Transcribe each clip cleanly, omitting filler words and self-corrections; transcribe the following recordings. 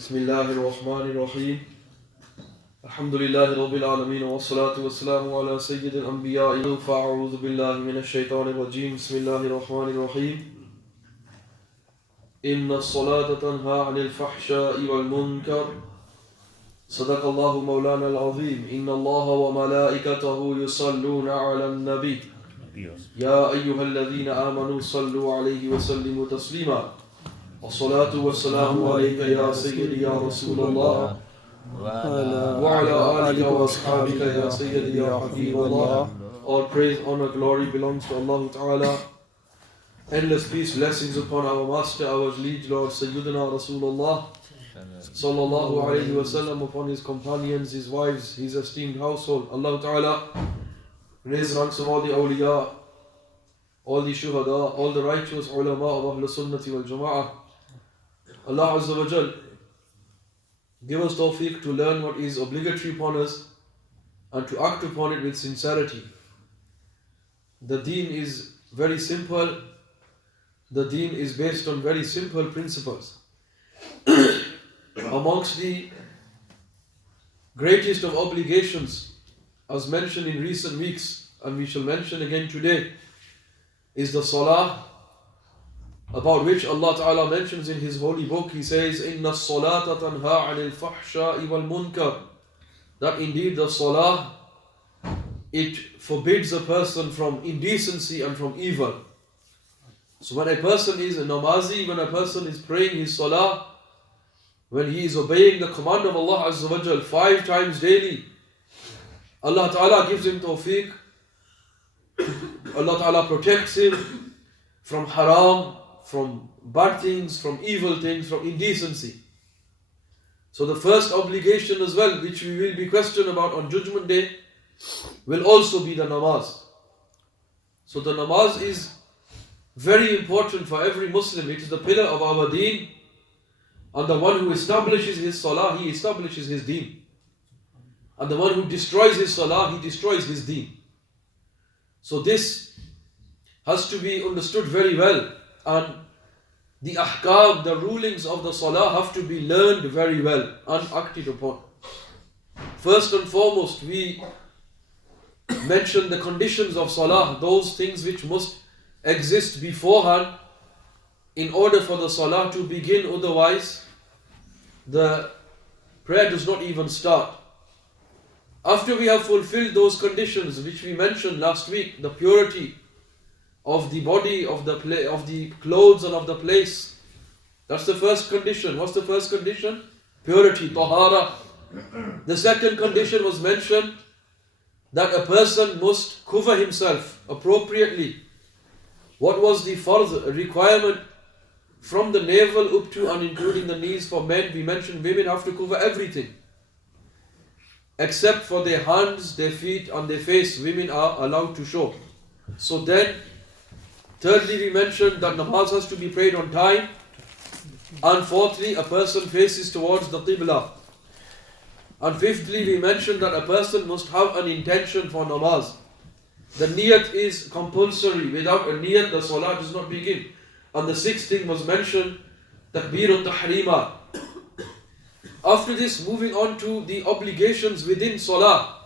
بسم الله الرحمن الرحيم الحمد لله رب العالمين والصلاة والسلام على سيد الأنبياء فأعوذ بالله من الشيطان الرجيم بسم الله الرحمن الرحيم إن الصلاة تنهى عن الفحشاء والمنكر صدق الله مولانا العظيم إن الله وملائكته يصلون على النبي يا أيها الذين آمنوا صلوا عليه وسلموا تسليما الصلاة والسلام عليك يا سيدي يا رسول الله وعلى آلك وأصحابك يا سيدي يا حبيب الله. All praise, honor, glory belongs to Allah Ta'ala. Endless peace, blessings upon our master, our liege Lord Sayyidina Rasulullah Sallallahu Alaihi Wasallam, upon his companions, his wives, his esteemed household. Allah Ta'ala raise ranks of all the awliya, all the shuhada, all the righteous ulama of Ahl Sunnati wal Jama'ah. Allah Azza wa Jal give us tawfiq to learn what is obligatory upon us and to act upon it with sincerity. The deen is very simple. The deen is based on very simple principles. Amongst the greatest of obligations, as mentioned in recent weeks, and we shall mention again today, is the Salah, about which Allah Ta'ala mentions in His holy book. He says, إِنَّ الصَّلَاةَ تَنْهَى عَنِ الْفَحْشَاءِ وَالْمُنْكَرِ, that indeed the Salah, it forbids a person from indecency and from evil. So when a person is a namazi, when a person is praying his Salah, when he is obeying the command of Allah Azza wa Jal 5 times daily, Allah Ta'ala gives him tawfiq. Allah Ta'ala protects him from haram, from bad things, from evil things, from indecency. So the first obligation as well, which we will be questioned about on Judgment Day, will also be the namaz. So the namaz is very important for every Muslim. It is the pillar of our deen. And the one who establishes his salah, he establishes his deen. And the one who destroys his salah, he destroys his deen. So this has to be understood very well. And the ahkam, the rulings of the salah have to be learned very well and acted upon. First and foremost, we mention the conditions of salah, those things which must exist beforehand in order for the salah to begin. Otherwise, the prayer does not even start. After we have fulfilled those conditions which we mentioned last week, the purity of the body, of the clothes and of the place, that's the first condition. What's the first condition? Purity, tahara. The second condition was mentioned, that a person must cover himself appropriately. What was the farz requirement from the navel up to and including the knees for men? We mentioned women have to cover everything except for their hands, their feet and their face. Women are allowed to show. So then, thirdly, we mentioned that namaz has to be prayed on time. And fourthly, a person faces towards the qibla. And fifthly, we mentioned that a person must have an intention for namaz. The niyat is compulsory. Without a niyat, the salah does not begin. And the sixth thing was mentioned, takbir tahrima. After this, moving on to the obligations within salah.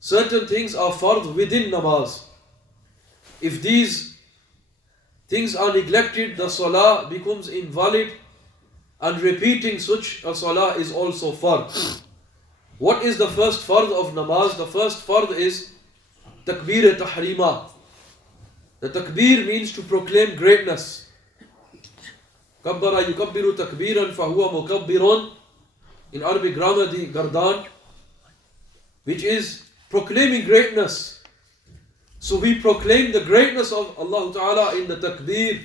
Certain things are fard within namaz. If these things are neglected, the salah becomes invalid, and repeating such a salah is also fard. What is the first fard of namaz? The first fard is takbir tahrima. The takbir means to proclaim greatness. Kabbara yukabbiru takbiran fahuwa mukabbirun. In Arabic grammar, the gardan, which is proclaiming greatness. So we proclaim the greatness of Allah Ta'ala in the takbir.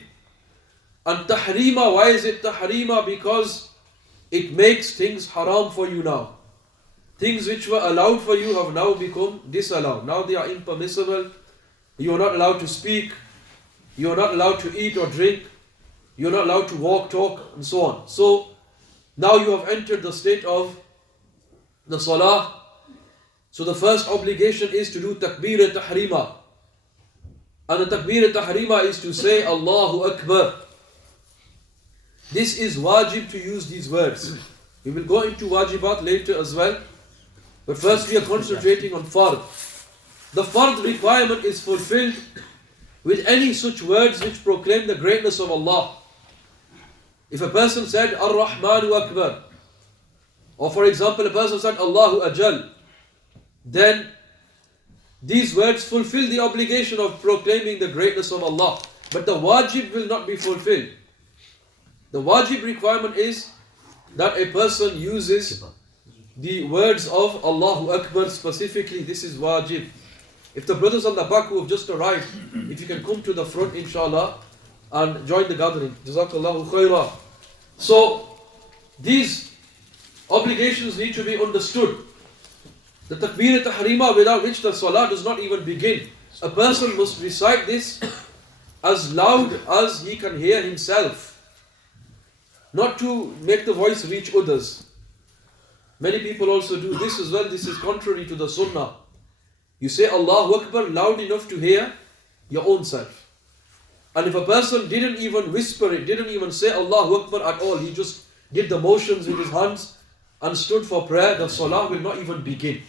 And tahrima, why is it tahrima? Because it makes things haram for you now. Things which were allowed for you have now become disallowed. Now they are impermissible. You are not allowed to speak. You are not allowed to eat or drink. You are not allowed to walk, talk, and so on. So now you have entered the state of the salah. So the first obligation is to do takbir tahrima. And the takbir tahrima is to say Allahu Akbar. this is wajib to use these words. We will go into wajibat later as well. But first we are concentrating on fard. The fard requirement is fulfilled with any such words which proclaim the greatness of Allah. If a person said Ar-Rahmanu Akbar, or for example a person said Allahu Ajal, then these words fulfill the obligation of proclaiming the greatness of Allah. But the wajib will not be fulfilled. The wajib requirement is that a person uses the words of Allahu Akbar specifically. This is wajib. If the brothers on the back who have just arrived, if you can come to the front inshallah and join the gathering. Jazakallahu khairah. So these obligations need to be understood. The takbir tahrima, without which the salah does not even begin. A person must recite this as loud as he can hear himself, not to make the voice reach others. Many people also do this as well. This is contrary to the sunnah. You say Allahu Akbar loud enough to hear your own self. And if a person didn't even whisper it, didn't even say Allahu Akbar at all, he just did the motions with his hands and stood for prayer, the salah will not even begin.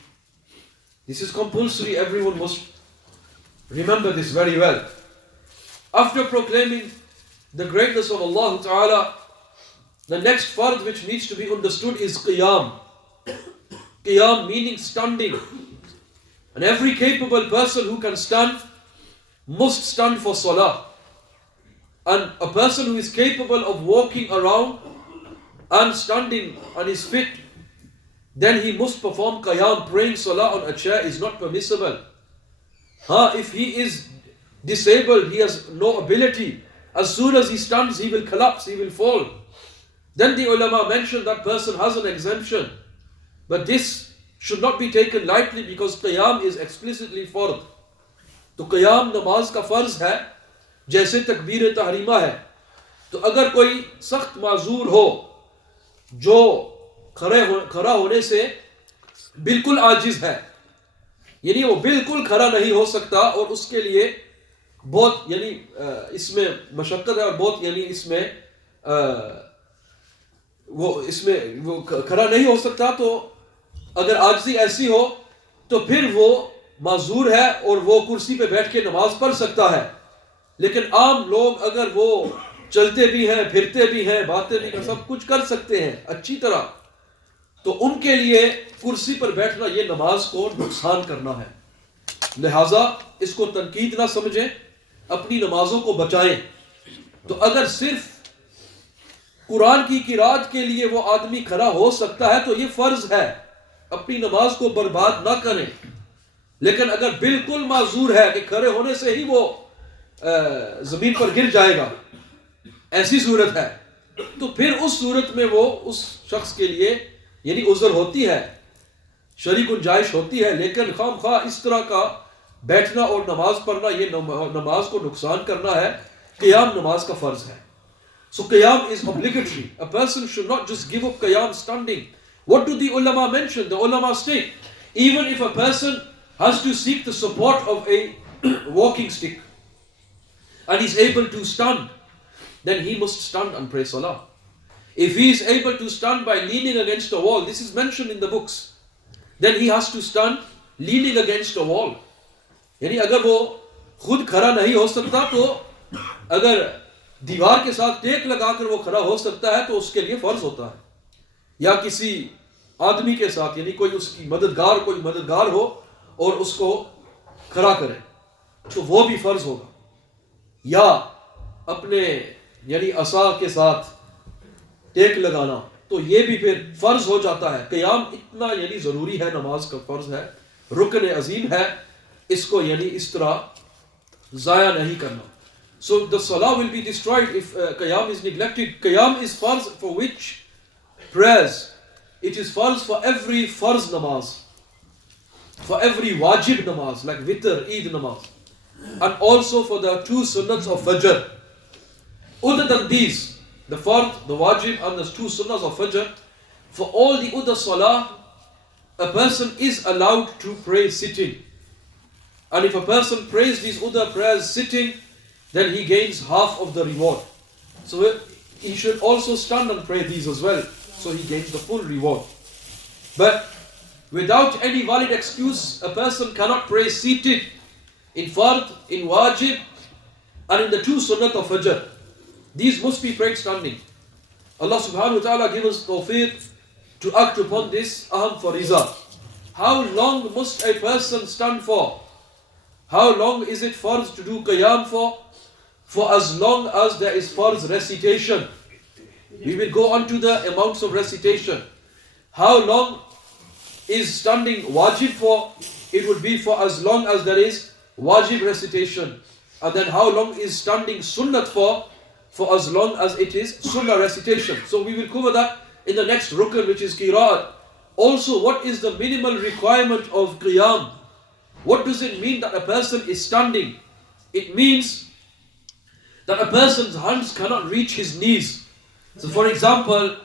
This is compulsory. Everyone must remember this very well. After proclaiming the greatness of Allah Ta'ala, the next fard which needs to be understood is qiyam. Qiyam meaning standing. And every capable person who can stand must stand for salah. And a person who is capable of walking around and standing and is fit, then he must perform qiyam. Praying salah on a chair is not permissible. If he is disabled, he has no ability, as soon as he stands he will collapse, he will fall. Then the ulama mentioned that person has an exemption. But this should not be taken lightly because qiyam is explicitly fard. तो qiyam नमाज का फर्ज है जैसे तकबीर तहरीमा है. तो अगर कोई सख्त माजूर हो जो खड़ा होने से बिल्कुल आजिज है, यानी वो बिल्कुल खड़ा नहीं हो सकता और उसके लिए बहुत यानी इसमें मशक्कत है और बहुत यानी इसमें वो खड़ा नहीं हो सकता, तो अगर आजिज़ी ऐसी हो तो फिर वो माजूर है और वो कुर्सी पे बैठ के नमाज पढ़ सकता है. लेकिन आम लोग अगर वो चलते भी हैं, फिरते भी हैं, बातें भी कर, सब कुछ कर सकते हैं अच्छी तरह, तो उनके लिए कुर्सी पर बैठना ये नमाज को नुकसान करना है. लिहाजा इसको तनकीद ना समझें, अपनी नमाजों को बचाएं. तो अगर सिर्फ कुरान की किरात के लिए वो आदमी खड़ा हो सकता है तो ये फर्ज है, अपनी नमाज को बर्बाद ना करें. लेकिन अगर बिल्कुल माजूर है कि खड़े होने से ही वो जमीन पर गिर जाएगा, ऐसी सूरत है, तो फिर उस सूरत में वो उस शख्स के लिए यानी उज़र होती है, शरी गुंजाइश होती है. लेकिन खामखा इस तरह का बैठना और नमाज पढ़ना ये नमाज को नुकसान करना है. क़ियाम नमाज का फर्ज है. So qiyam is obligatory. A person should not just give up qiyam standing. What do the ulama mention? The ulama state, even if a person has to seek the support of a walking stick and is able to stand, then he must stand and pray salah. If he is able to stand by leaning against a wall, this is mentioned in the books, then he has to stand leaning against a wall. यानी अगर वो खुद खड़ा नहीं हो सकता तो अगर दीवार के साथ टेक लगाकर वो खड़ा हो सकता है तो उसके लिए फर्ज होता है. या किसी आदमी के साथ यानी कोई उसकी मददगार हो और उसको खड़ा करे तो वो भी फर्ज होगा. या अपने यानी असा के साथ टेक लगाना तो ये भी फिर फर्ज हो जाता है. क़ियाम इतना यानी ज़रूरी है, नमाज का फर्ज है, रुकन अजीम है, इसको यानी इस तरह ज़ाया नहीं करना. So the salah will be destroyed if qiyam is neglected. Qiyam is farz for which prayers. It is farz for every farz namaz, for every wajib namaz like witr, Eid namaz, and also for the two sunnahs of fajr. Other than these, the farz, the wajib and the two sunnahs of fajr, for all the other salah, a person is allowed to pray sitting. And if a person prays these other prayers sitting, then he gains half of the reward. So he should also stand and pray these as well. So he gains the full reward. But without any valid excuse, a person cannot pray seated in fard, in wajib, and in the two sunnat of fajr. These must be prayed standing. Allah subhanahu wa ta'ala give us tawfiq to act upon this aham fariza. How long must a person stand for? How long is it farz to do qiyam for? For as long as there is farz recitation. We will go on to the amounts of recitation. How long is standing wajib for? It would be for as long as there is wajib recitation. And then how long is standing sunnat for? For as long as it is sunnah recitation. So we will cover that in the next rukn, which is qira'at. Also, what is the minimal requirement of qiyam? What does it mean that a person is standing? It means that a person's hands cannot reach his knees. So for example,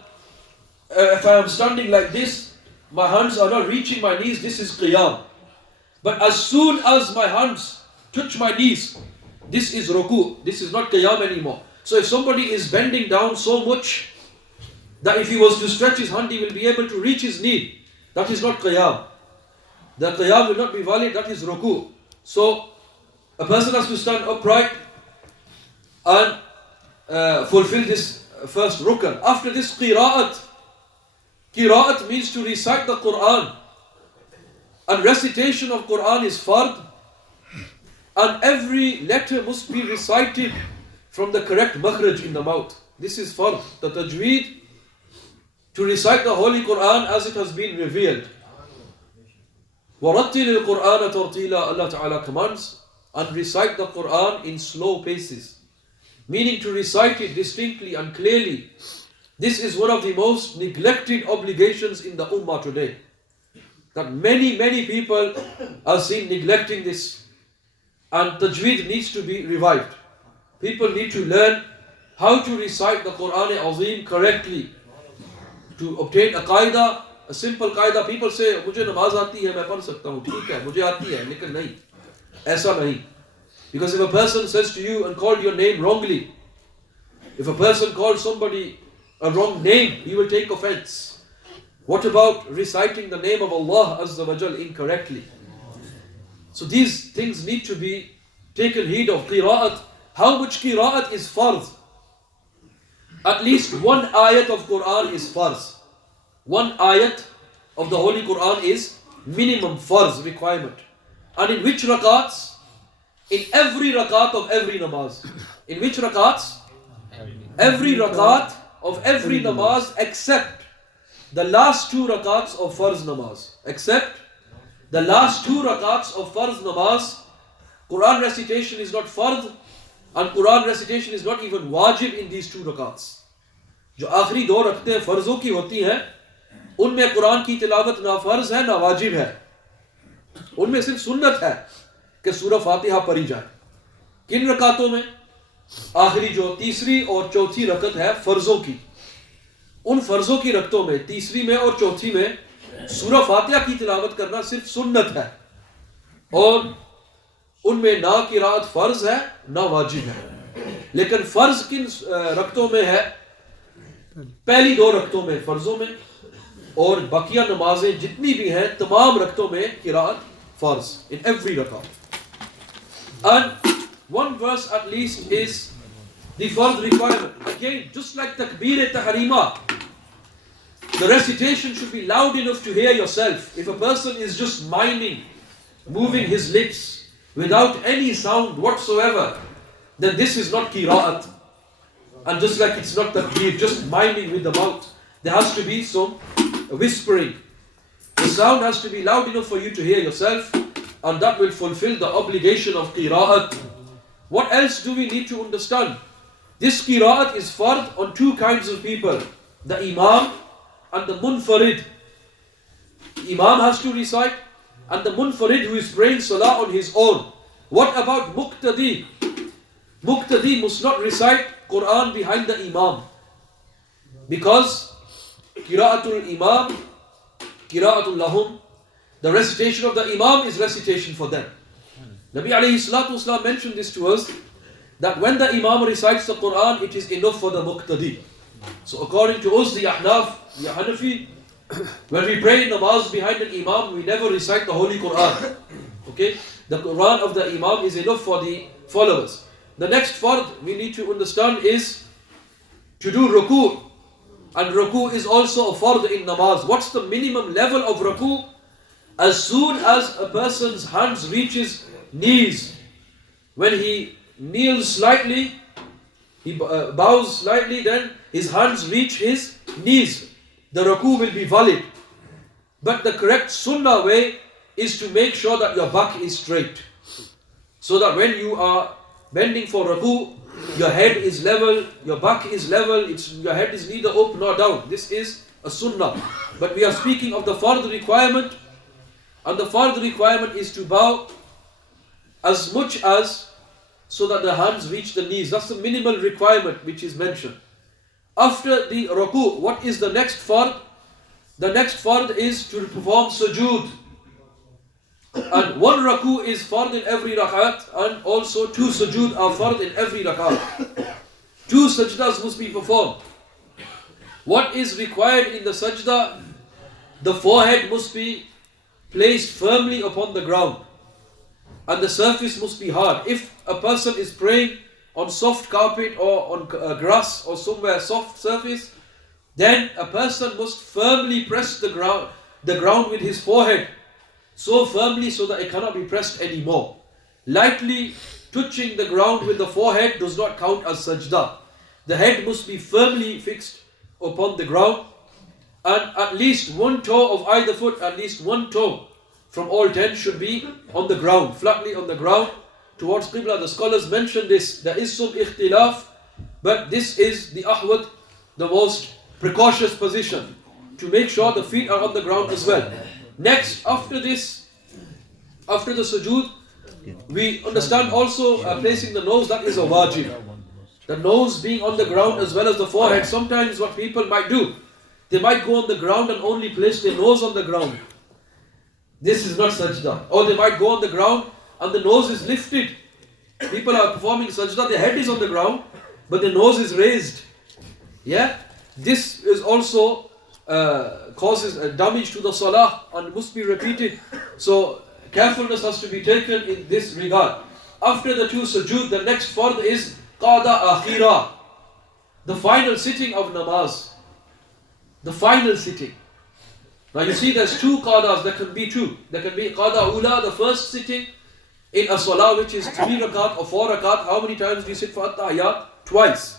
if I am standing like this, my hands are not reaching my knees, this is qiyam. But as soon as my hands touch my knees, this is ruku, this is not qiyam anymore. So if somebody is bending down so much that if he was to stretch his hand, he will be able to reach his knee, that is not qiyam. The qiyam will not be valid, that is ruku. So a person has to stand upright and fulfill this first rukn. After this qira'at. Qira'at means to recite the Quran. And recitation of Quran is fard. And every letter must be recited from the correct makhraj in the mouth. This is fard. The tajweed, to recite the Holy Quran as it has been revealed. وَرَتِّلِ الْقُرْآنَ تَرْتِيلًا, Allah Ta'ala commands, and recite the Quran in slow paces. Meaning to recite it distinctly and clearly. This is one of the most neglected obligations in the ummah today. That many people are seen neglecting this. And tajweed needs to be revived. People need to learn how to recite the Quran Azim correctly. To obtain a qaida, a simple qaida. People say, मुझे नमाज आती है, मैं पढ़ सकता हूँ, ठीक है, मुझे आती है, लेकिन नहीं. ऐसा नहीं. Because if a person says to you and called your name wrongly, if a person calls somebody a wrong name, he will take offense. What about reciting the name of Allah Azza wa Jal incorrectly? So these things need to be taken heed of. Qira'at. How much qira'at is farz? At least one ayat of Quran is farz. One ayat of the Holy Quran is minimum farz requirement. And in which rakats? In every rakat of every namaz. In which rakats? Every rakat of every namaz except the last two rakats of farz namaz. Except the last two rakats of farz namaz. Quran recitation is not farz, and Quran recitation is not even wajib in these two rakats. जो आखिरी दो रखते फर्जों की होती हैं, उनमें कुरान की तिलावत ना फर्ज है ना वाजिब है. उनमें सिर्फ सुन्नत है कि सूरह फातिहा पढ़ी जाए. किन रकातों में? आखिरी जो तीसरी और चौथी रकत है फर्जों की, उन फर्जों की रकतों में, तीसरी में और चौथी में सूरह फातिहा की तिलावत करना सिर्फ सुन्नत है. और उनमें ना किरात फर्ज है ना वाजिब है. लेकिन फर्ज किन रकतों में है? पहली दो रकतों में फर्जों में, और बाकिया नमाजें जितनी भी हैं तमाम रकतों में किरात फर्ज, in every rakat. And one verse at least is the fard requirement. Again, just like takbir tahrima, the recitation should be loud enough to hear yourself. If a person is just miming, moving his lips without any sound whatsoever, then this is not qira'at. And just like it's not takbir, just miming with the mouth, there has to be some whispering. The sound has to be loud enough for you to hear yourself, and that will fulfill the obligation of qira'at. What else do we need to understand? This qira'at is fard on two kinds of people, the imam and the munfarid. Imam has to recite, and the munfarid who is praying salah on his own. What about muqtadi? Muqtadi must not recite Quran behind the imam, because qira'atul imam, qira'atul lahum, the recitation of the imam is recitation for them. Nabi alayhi salatu wasalam mentioned this to us, that when the Imam recites the Quran, it is enough for the Muqtadi. So according to us, the Ahnaf, the Hanafi, when we pray in namaz behind an Imam, we never recite the Holy Quran. Okay? The Quran of the Imam is enough for the followers. The next fard we need to understand is to do ruku'. And ruku' is also a fard in namaz. What's the minimum level of ruku'? As soon as a person's hands reaches knees, when he kneels slightly, he bows slightly, then his hands reach his knees. The ruku' will be valid. But the correct sunnah way is to make sure that your back is straight. So that when you are bending for ruku', your head is level, your back is level, your head is neither up nor down. This is a sunnah. But we are speaking of the fard requirement. And the fard requirement is to bow as much as so that the hands reach the knees. That's the minimal requirement which is mentioned. After the ruku', what is the next fard? The next fard is to perform sujood. And one ruku' is fard in every rakat, and also two sujood are fard in every rakat. Two sajdas must be performed. What is required in the sajda? The forehead must be placed firmly upon the ground, and the surface must be hard. If a person is praying on soft carpet or on grass or somewhere soft surface, then a person must firmly press the ground with his forehead, so firmly so that it cannot be pressed anymore. Lightly touching the ground with the forehead does not count as sajda. The head must be firmly fixed upon the ground, and at least one toe of either foot, at least one toe from all 10 should be on the ground, flatly on the ground towards Qibla. The scholars mention this. There is some ikhtilaf, but this is the ahwad, the most precautious position, to make sure the feet are on the ground as well. Next, after this, after the sujood, we understand also placing the nose, that is a wajib. The nose being on the ground as well as the forehead. Sometimes what people might do, they might go on the ground and only place their nose on the ground. This is not sajda. Or they might go on the ground and the nose is lifted. People are performing sajda, their head is on the ground, but the nose is raised. Yeah? This is also causes damage to the salah and must be repeated. So carefulness has to be taken in this regard. After the two sujood, the next fard is qada akhira, the final sitting of namaz. The final sitting. Now you see there's two qadas, there can be two. There can be qada ula, the first sitting in a salah which is 3 rakat or 4 rakat. How many times do you sit for at-tahiyyat? Twice.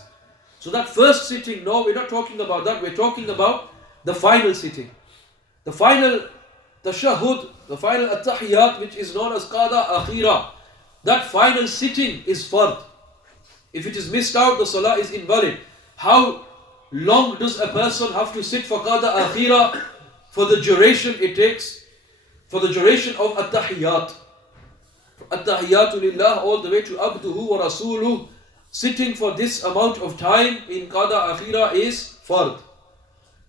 So that first sitting, no, we're not talking about that. We're talking about the final sitting. The final tashahhud, the final at-tahiyyat, which is known as qada akhira. That final sitting is fard. If it is missed out, the salah is invalid. How long does a person have to sit for qada akhira? For the duration it takes, for the duration of at-tahiyyat. At-tahiyyatu lillah all the way to abduhu wa rasuluh. Sitting for this amount of time in qada akhira is fard.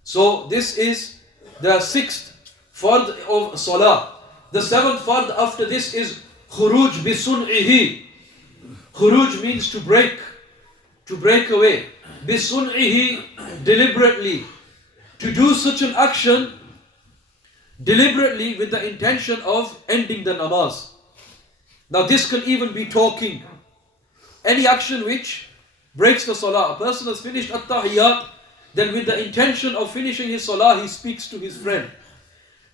So this is the 6th fard of salah. The 7th fard after this is khuruj bi sun'ihi. Khuruj means to break away. Bi sun'ihi, deliberately. To do such an action deliberately with the intention of ending the namaz. Now this can even be talking. Any action which breaks the salah. A person has finished at-tahiyyat, then with the intention of finishing his salah, he speaks to his friend.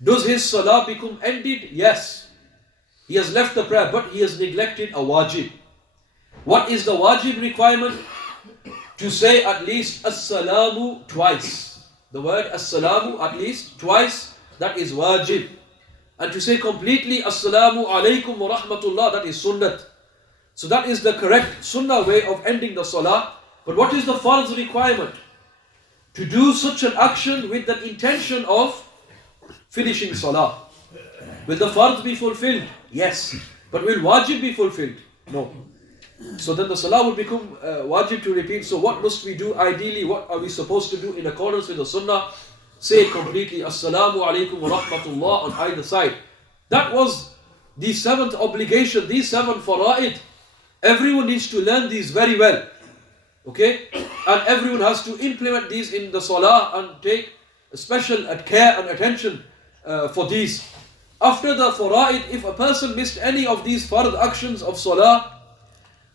Does his salah become ended? Yes. He has left the prayer, but he has neglected a wajib. What is the wajib requirement? To say at least as-salamu twice. The word as-salamu at least twice, that is wajib. And to say completely assalamu alaikum wa rahmatullah, that is sunnat. So that is the correct sunnah way of ending the salah. But what is the fard's requirement? To do such an action with the intention of finishing salah. Will the fard be fulfilled? Yes. But will wajib be fulfilled? No. So then the salah will become wajib to repeat. So what must we do ideally? What are we supposed to do in accordance with the sunnah? Say completely assalamu alaikum wa rahmatullah on either side. That was the 7th obligation, these 7 fara'id. Everyone needs to learn these very well. Okay? And everyone has to implement these in the salah and take special care and attention for these. After the fara'id, if a person missed any of these fard actions of salah,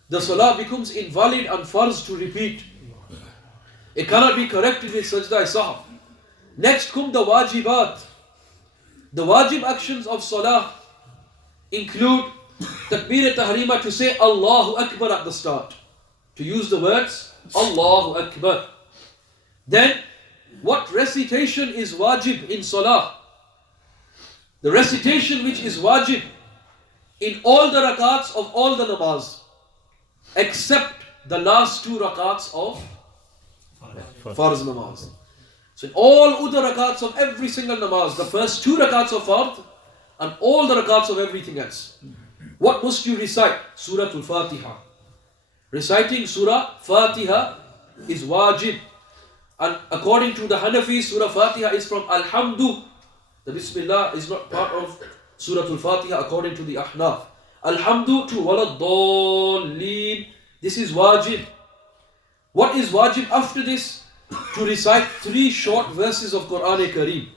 the salah becomes invalid and farz to repeat. It cannot be corrected with sajda sahw. Next come the wajibat. The wajib actions of salah include takbir tahrima, to say Allahu Akbar at the start. To use the words Allahu Akbar. Then what recitation is wajib in salah? The recitation which is wajib in all the rakats of all the namaz, except the last two rakats of farz namaz. So in all other rakats of every single namaz, the first two rakats of fard and all the rakats of everything else, what must you recite? Surah Al-Fatiha. Reciting Surah Fatiha is wajib. And according to the Hanafis, Surah Fatiha is from Alhamdu. The Bismillah is not part of Surah Al-Fatiha according to the Ahnaf. Alhamdu to Waladdallin. This is wajib. What is wajib after this? To recite 3 short verses of Quran-e-Kareem.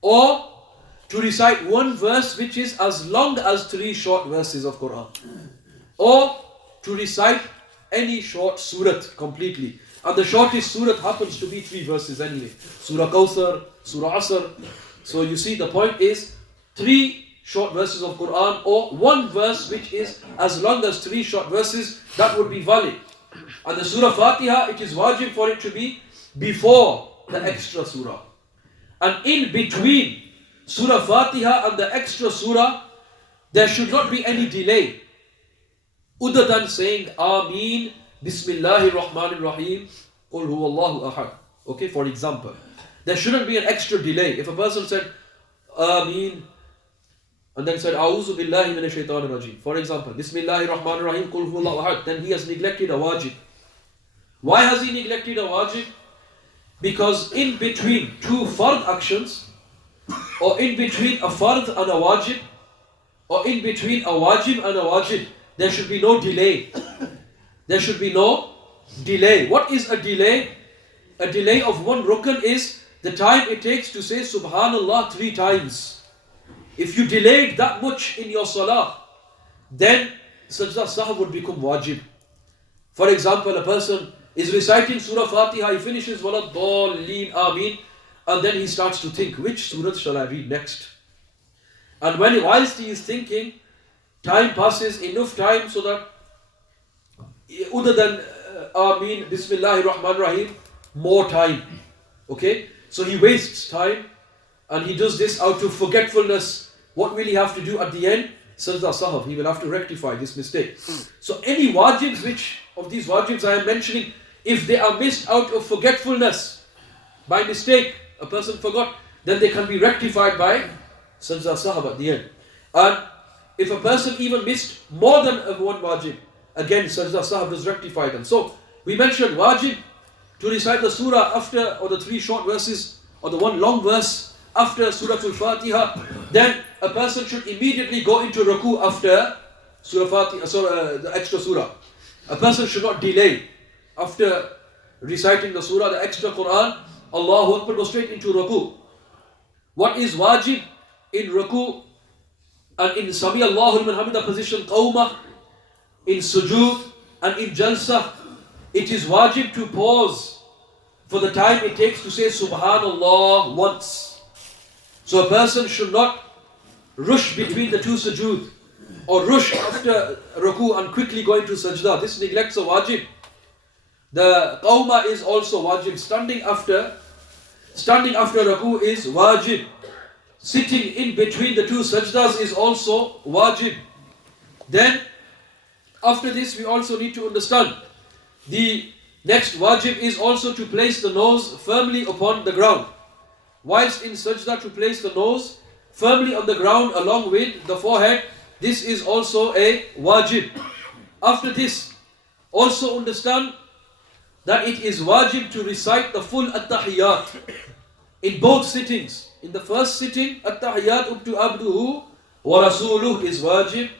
Or to recite one verse which is as long as 3 short verses of Quran. Or to recite any short surat completely. And the shortest surat happens to be 3 verses anyway. Surah Kawthar, Surah Asr. So you see, the point is 3 short verses of Quran or 1 verse which is as long as 3 short verses, that would be valid. And the Surah Fatiha, it is wajib for it to be before the extra surah. And in between Surah Fatiha and the extra surah, there should not be any delay. Other than saying Ameen, Bismillahir Rahmanir Rahim, Qul Huwallahu Ahad. Okay, for example. There shouldn't be an extra delay. If a person said Ameen and then said A'udhu Billahi Minash Shaitanir Rajim, for example, Bismillahir Rahmanir Rahim, Qul Huwallahu Ahad, then he has neglected a wajib. Why has he neglected a wajib? Because in between 2 fard actions, or in between a fard and a wajib, or in between a wajib and a wajib, there should be no delay. There should be no delay. What is a delay? A delay of 1 rukn is the time it takes to say Subhanallah 3 times. If you delayed that much in your salah, then sajda sahw would become wajib. For example, a person is reciting Surah Fatiha, he finishes Waladdallin, Ameen, and then he starts to think, which surah shall I read next? And whilst he is thinking, time passes, enough time so that other than Ameen, Bismillahir Rahmanir Rahim, more time. Okay? So he wastes time and he does this out of forgetfulness. What will he have to do at the end? Sajda sahw. He will have to rectify this mistake. So any wajibs, which of these wajibs I am mentioning, if they are missed out of forgetfulness, by mistake, a person forgot, then they can be rectified by sajda sahw at the end. And if a person even missed more than 1 wajib, again sajda sahw does rectify them. So we mentioned wajib to recite the surah after, or the 3 short verses, or the 1 long verse after Surah Al-Fatiha. Then a person should immediately go into ruku after Surah Fatiha, the extra surah. A person should not delay. After reciting the surah, the extra Quran, Allahu Akbar, go straight into ruku. What is wajib in ruku and in Sami Allahu liman hamida position, qawmah, in sujood and in jalsa? It is wajib to pause for the time it takes to say Subhanallah once. So a person should not rush between the 2 sujood or rush after ruku and quickly go into sajda. This neglects a wajib. The qawma is also wajib. Standing after ruku is wajib. Sitting in between the 2 sajdas is also wajib. Then after this we also need to understand the next wajib is also to place the nose firmly upon the ground. Whilst in sajda, to place the nose firmly on the ground along with the forehead, this is also a wajib. After this, also understand that it is wajib to recite the full at-tahiyyat in both sittings. In the first sitting, at-tahiyyat up to abduhu wa rasuluh is wajib.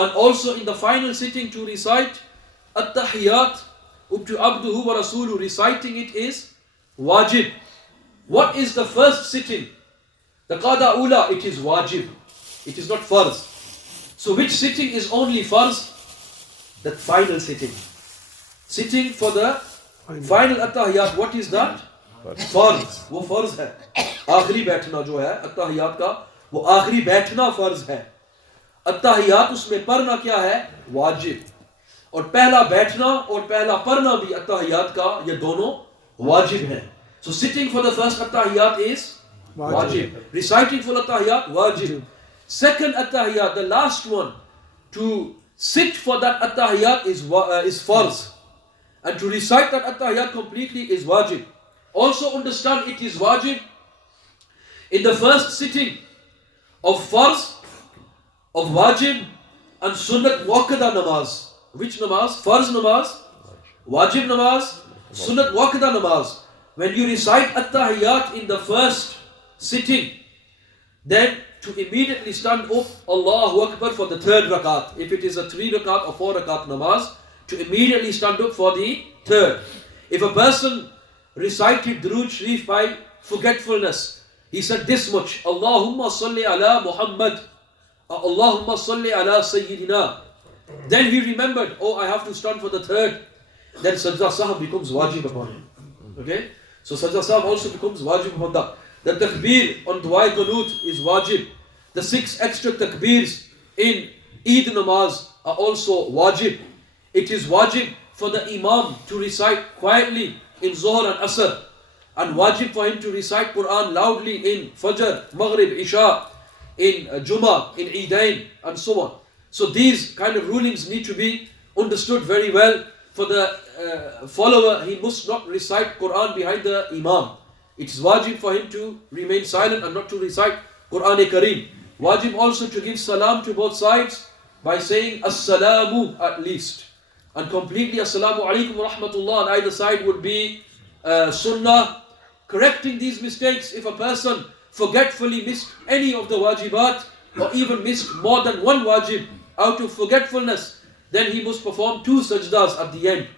And also in the final sitting to recite At-Tahiyyat up to Abduhu wa Rasuluhu, reciting it is wajib. What is the first sitting? The Qada Ula, it is wajib. It is not farz. So which sitting is only farz? The final sitting. Sitting for the final At-Tahiyyat, what is that? Farz. वो farz है. आखिरी बैठना जो है At-Tahiyyat का, वो आखिरी बैठना farz है. At-Tahiyyat उसमें पढ़ना क्या है? वाजिब. और पहला बैठना और पहला पढ़ना भी At-Tahiyyat का, ये दोनों वाजिब हैं. So sitting for the first At-Tahiyyat is wajib. Reciting for At-Tahiyyat, wajib. Second At-Tahiyyat, the last one, to sit for that At-Tahiyyat is farz. And to recite that At-Tahiyyat completely is wajib. Also understand it is wajib in the first sitting of farz, of wajib and sunnat muakkada namaz. Which namaz? Farz namaz, wajib namaz, sunnat muakkada namaz. When you recite At-Tahiyyat in the first sitting, then to immediately stand up, Allahu Akbar for the third rakat. If it is a 3 rakat or 4 rakat namaz, to immediately stand up for the third. If a person recited Durood Sharif by forgetfulness, he said this much, Allahumma salli ala Muhammad, Allahumma salli ala Sayyidina. Then he remembered, oh, I have to stand for the third. Then Sajda Sahab becomes wajib upon him. Okay? So Sajda Sahab also becomes wajib upon that. The takbir on Du'a Qunut is wajib. The 6 extra takbirs in Eid namaz are also wajib. It is wajib for the imam to recite quietly in Zuhr and Asr, and wajib for him to recite Quran loudly in Fajr, Maghrib, Isha, in Jumu'ah, in Eidain, and so on. So these kind of rulings need to be understood very well. For the follower, he must not recite Quran behind the imam. It is wajib for him to remain silent and not to recite Quran-e-Kareem. Wajib also to give salam to both sides by saying As-salamu at least. And completely Assalamu alaikum wa rahmatullah on either side would be sunnah. Correcting these mistakes, if a person forgetfully missed any of the wajibat or even missed more than one wajib out of forgetfulness, then he must perform 2 sajdas at the end.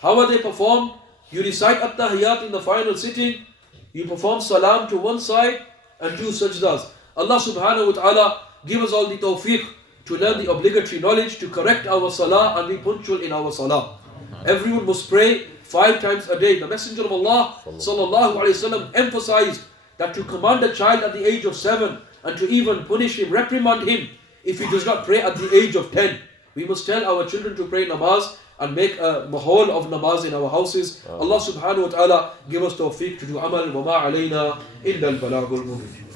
How are they performed? You recite At-Tahiyyat in the final sitting, you perform salam to one side and 2 sajdas. Allah subhanahu wa ta'ala give us all the tawfiq to learn the obligatory knowledge, to correct our salah and be punctual in our salah. Everyone must pray 5 times a day. The Messenger of Allah sallallahu alaihi wasallam emphasized that to command a child at the age of 7 and to even punish him, reprimand him if he does not pray at the age of 10. We must tell our children to pray namaz and make a mahol of namaz in our houses. Allah subhanahu wa ta'ala give us tawfiq to do amal wa ma alayna illa al-balagul mubin.